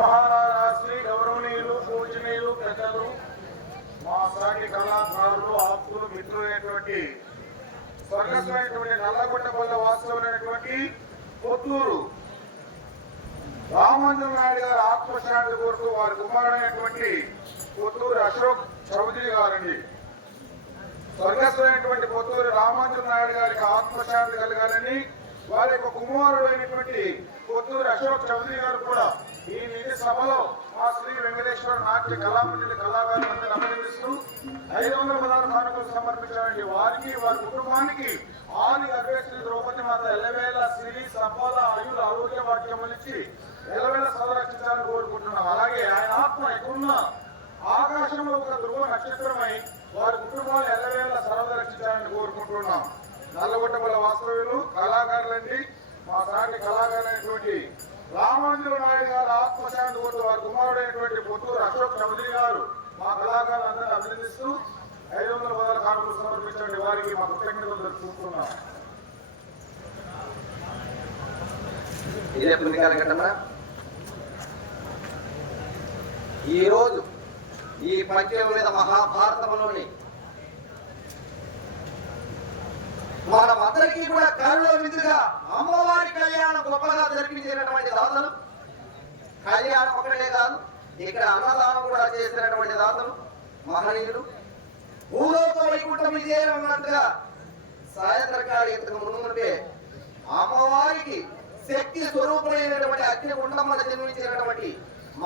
మహారాజా శ్రీ గౌరవనీయులు పూజనీయులు పెద్దలు మా సాటి కళాకారులు ఆప్తులు మిత్రులైనటువంటి స్వర్గస్థమైనటువంటి నల్లగొండపల్లి వాస్తవులైనటువంటి పొత్తూరు రామాంజన్ నాయుడు గారి ఆత్మశాంతి కోరుతూ వారి కుమారుడైనటువంటి పొత్తూరు అశోక్ చౌదరి గారండి. స్వర్గస్థమైనటువంటి పొత్తూరు రామాంజన్ నాయుడు గారికి ఆత్మశాంతి కలగాలని వారి యొక్క కుమారుడైనటువంటి పొత్తూరు అశోక్ చౌదరి గారు కూడా ఈ నిధి సభలో మా శ్రీ వెంకటేశ్వర నాట్య కళామండలి కళాకారులందరూ అభినందిస్తూ 500 కానుకలు సమర్పించారండి. వారికి వారి కుటుంబానికి ఆది అగ్రేశ్వరి ద్రౌపది మాత ఎల్లవేళ శ్రీ సంపద ఆయుల ఆరోగ్య వాక్యములిచ్చి ఎల్లవేళ సంరక్షించాలని కోరుకుంటున్నాం. అలాగే ఆయన ఆత్మ ఎక్కడున్న ఆకాశంలో ఒక ధ్రువ నక్షత్రమై వారి కుటుంబాలు ఎల్లవేళ సంరక్షించాలని కోరుకుంటున్నాం. నల్లగొండపల్లి వాస్తవ్యులు కళాకారులండి. మా సాటి కళాకారులైనటువంటి రామాంజన్ నాయుడు గారు ఆత్మశాంతి కోరుతూ వారి కుమారుడైనటువంటి పొత్తూరు అశోక్ చౌదరి గారు మా కళాకారులందరినీ అభినందిస్తూ 500 కానుకలు సమర్పించండి. వారికి మా కృతజ్ఞతలు తెలుపుతున్నాం. ఇదే పుణ్యకాల ఘటన. ఈరోజు ఈ పంచమవేద మహాభారతంలోని మనమందరికీ కూడా కరుణ విధుగా అమ్మవారి కళ్యాణం గొప్పగా జరిపించినటువంటి దాతలు, కళ్యాణం ఒకటే కాదు ఇక్కడ అన్నదానం కూడా చేసినటువంటి దాతలు మహనీయులు. భూలోక వైకుంఠం ఇదే అన్నట్టుగా సాయంత్రకాల ఇంతకు ముందుంటే అమ్మవారికి శక్తి స్వరూపమైనటువంటి అగ్నిగుండమ్మను జన్మించినటువంటి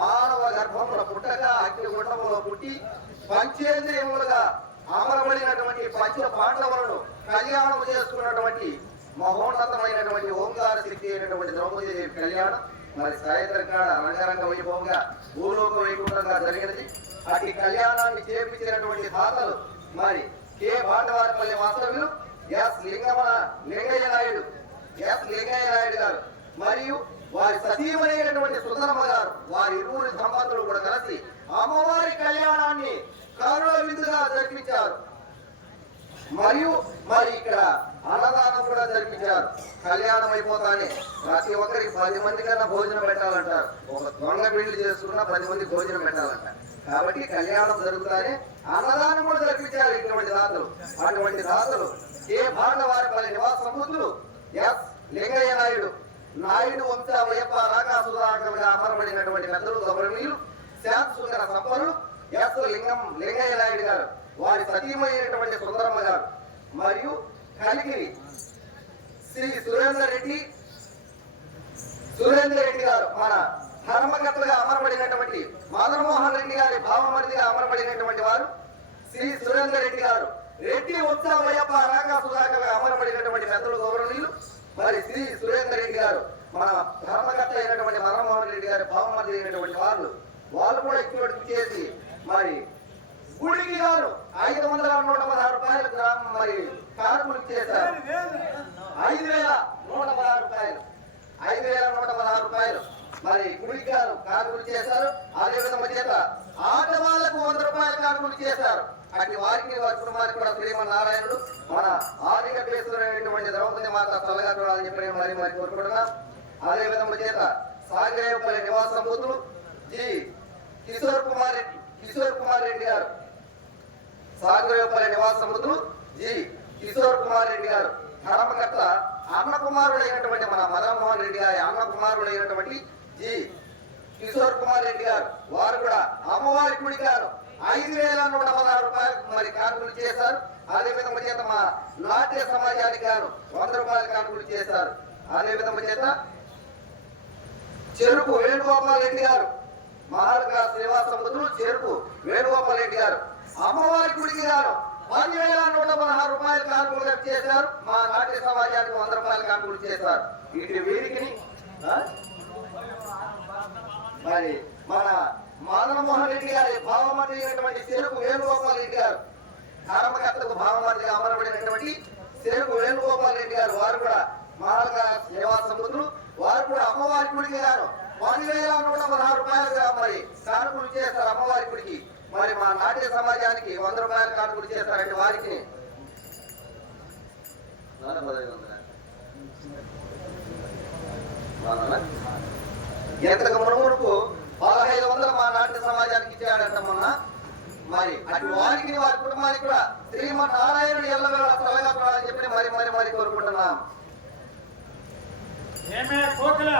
మానవ గర్భముల పుట్టక అగ్నిగుండములో పుట్టి పంచేంద్రియములుగా అమరబడినటువంటి పంచ పాండవులను కళ్యాణం చేసుకున్నటువంటి మహోన్నతమైనటువంటి ఓంకార శక్తి అయినటువంటి ద్రౌపదీదేవి కళ్యాణం మరి సాయంత్రకాల రంగరంగ వైభవంగా భూలోక వైకుంఠంగా జరిగినది. అటు కళ్యాణాన్ని చేపించినటువంటి దాతలు మరి కె బాటవారిపల్లి వాస్తవ్యులు లింగయ్య నాయుడు గారు మరియు వారి సతీమైనటువంటి సుందరమ్మ గారు వారి ఇరువురి దంపతులు కూడా కలిసి అమ్మవారి కళ్యాణాన్ని కరుణ విధుగా జరిపించారు. మరియు మరి ఇక్కడ అన్నదానం కూడా జరిపించారు. కళ్యాణం అయిపోతానే ప్రతి ఒక్కరికి 10 మంది కన్నా భోజనం పెట్టాలంటారు. ఒక దొంగ పెళ్లి చేసుకున్నా 10 మంది భోజనం పెట్టాలంటారు. కాబట్టి కళ్యాణం జరుగుతానే అన్నదానం కూడా జరిపించారు ఇటువంటి దాతలు. అటువంటి దాతలు ఏ భాండవారిపల్లి నివాస సముద్రులు లింగయ్య నాయుడు వంశ వయప్ప రాకాసుదాకరుగా అమరబడినటువంటి పెద్దలు గౌరవనీయులు శాంత సుందర సంపన్నులు లింగయ్య నాయుడు గారు వారి సతీమైనటువంటి సుందరమ్మ గారు మరియు కలిగిరి శ్రీ సురేందర్ రెడ్డి గారు మన ధర్మకర్తలుగా అమరబడినటువంటి మదన్మోహన్ రెడ్డి గారి భావమరిదిగా అమరబడినటువంటి వారు శ్రీ సురేందర్ రెడ్డి గారు రెడ్డి ఉత్సవయ్యప్ప రాకా సుధాకర్ అమరబడినటువంటి పెద్దలు గౌరవనీయులు మరి శ్రీ సురేందర్ రెడ్డి గారు మన ధర్మకర్త అయినటువంటి మదన్మోహన్ రెడ్డి గారి భావమరిది అయినటువంటి వాళ్ళు కూడా ఇక్కడ చేసి మరి గుడికి గారు 5,116 రూపాయలు మరి కానుకలు చేశారు. 5,116 రూపాయలు 5,116 రూపాయలు మరి గుడికి గారు కానుకలు చేశారు. అదేవిధంగా చేత ఆటవాళ్లకు 100 రూపాయల కానుకలు చేశారు. అటు వారికి వారి కుటుంబానికి కూడా శ్రీమన్నారాయణుడు మన ఆదిక పేరుటువంటి ద్రౌపది మాత చల్లగా చూడాలని చెప్పి మరి కోరుకుంటున్నాం. అదేవిధంగా చేత సాగరేపల్లి నివాస సముద్రులు జి కిషోర్ కుమార్ రెడ్డి గారు సాగరేపల్లి నివాస సముద్రులు జి కిషోర్ కుమార్ రెడ్డి గారు ధర్మకర్త అన్న కుమారుడైనటువంటి మన మదన్మోహన్ రెడ్డి గారి అన్న కుమారుడైనటువంటి జి కిషోర్ కుమార్ రెడ్డి గారు వారు కూడా అమ్మవారి గుడి గారు 5,116 రూపాయలు మరి కానుకలు చేశారు. అదేవిధంగా చేత మా నాట్య సమాజానికి గారు 100 రూపాయల కానుకలు చేశారు. అదేవిధంగా చేత చెరుకు వేణుగోపాల్ రెడ్డి గారు మహారాజా శ్రీవాస సముద్రులు చెరుకు వేణుగోపాల్ రెడ్డి గారు అమ్మవారి గుడికి గారు 10,116 రూపాయల కానుకలు చేశారు. మా నాట్య సమాజానికి 100 రూపాయల కానుకలు చేశారు. వీరికి మరి మన మదన్మోహన్ రెడ్డి గారి భావమర్ది అయినటువంటి చెరుకు వేణుగోపాల్ రెడ్డి గారు ధర్మకర్తకు భావమర్దిగా అమరబడినటువంటి చెరుకు వేణుగోపాల్ రెడ్డి గారు వారు కూడా మహారాజా నివాస సముద్రులు వారు కూడా అమ్మవారి గుడికి గారు 10,116 రూపాయలుగా మరి కానుకలు చేస్తారు అమ్మవారి గుడికి. మరి మా నాట్య సమాజానికి 100 రూపాయల కానుకలు చేస్తారంటే వారికి ఎంతకు మునుమునుకు ఉన్నా మరి అటు వారికి వారి కుటుంబానికి కూడా శ్రీమన్నారాయణుడు ఎల్లవేళ చల్లగా చూడాలని చెప్పి మరి మరి మరి కోరుకుంటున్నాం. ఏమే కోకిల